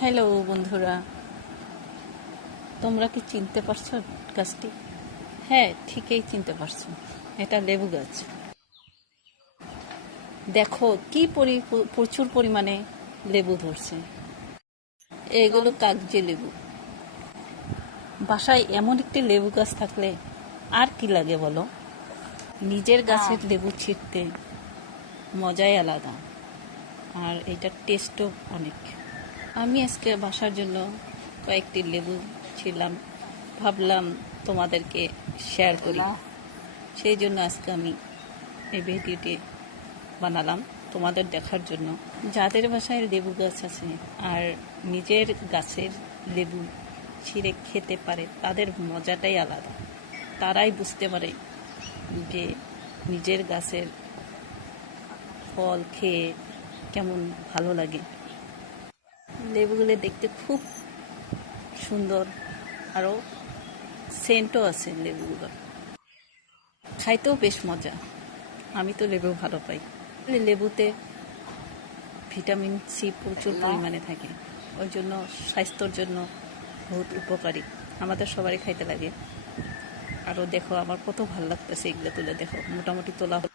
Hello বন্ধুরা। তোমরা কি চিনতে পারছ গাছটি? হ্যাঁ ঠিকই চিনতে পারছ। এটা লেবু গাছ। দেখো কি পরি প্রচুর পরিমাণে লেবু ধরছে। এগুলো কাগজে লেবু। বাসায় এমন একটি লেবু গাছ থাকলে আর কি লাগে বলো? নিজের গাছের লেবু ছিটতে মজাই আলাদা। আর এটার টেস্টও অনেক। আমি আজকে বাসার জন্য কয়েকটি লেবু ছিলাম। ভাবলাম তোমাদেরকে শেয়ার করি। সেই জন্য আজকে আমি এই ভিডিওটি বানালাম তোমাদের দেখার জন্য। যাদের বাসায় লেবু গাছ আছে আর নিজের গাছের লেবু ছিঁড়ে খেতে পারে তাদের মজাটাই আলাদা। তারাই বুঝতে পারে যে নিজের গাছের ফল খেয়ে কেমন ভালো লাগে। লেবুগুলো দেখতে খুব সুন্দর। আরও সেন্টও আছে লেবুগুলো। খাইতেও বেশ মজা। আমি তো লেবু ভালো পাই। লেবুতে ভিটামিন সি প্রচুর পরিমাণে থাকে। ওই জন্য স্বাস্থ্যর জন্য বহুত উপকারী। আমাদের সবারই খাইতে লাগে। আরও দেখো আমার কত ভালো লাগতেছে এগুলো তুলে দেখো। মোটামুটি তোলা হলো।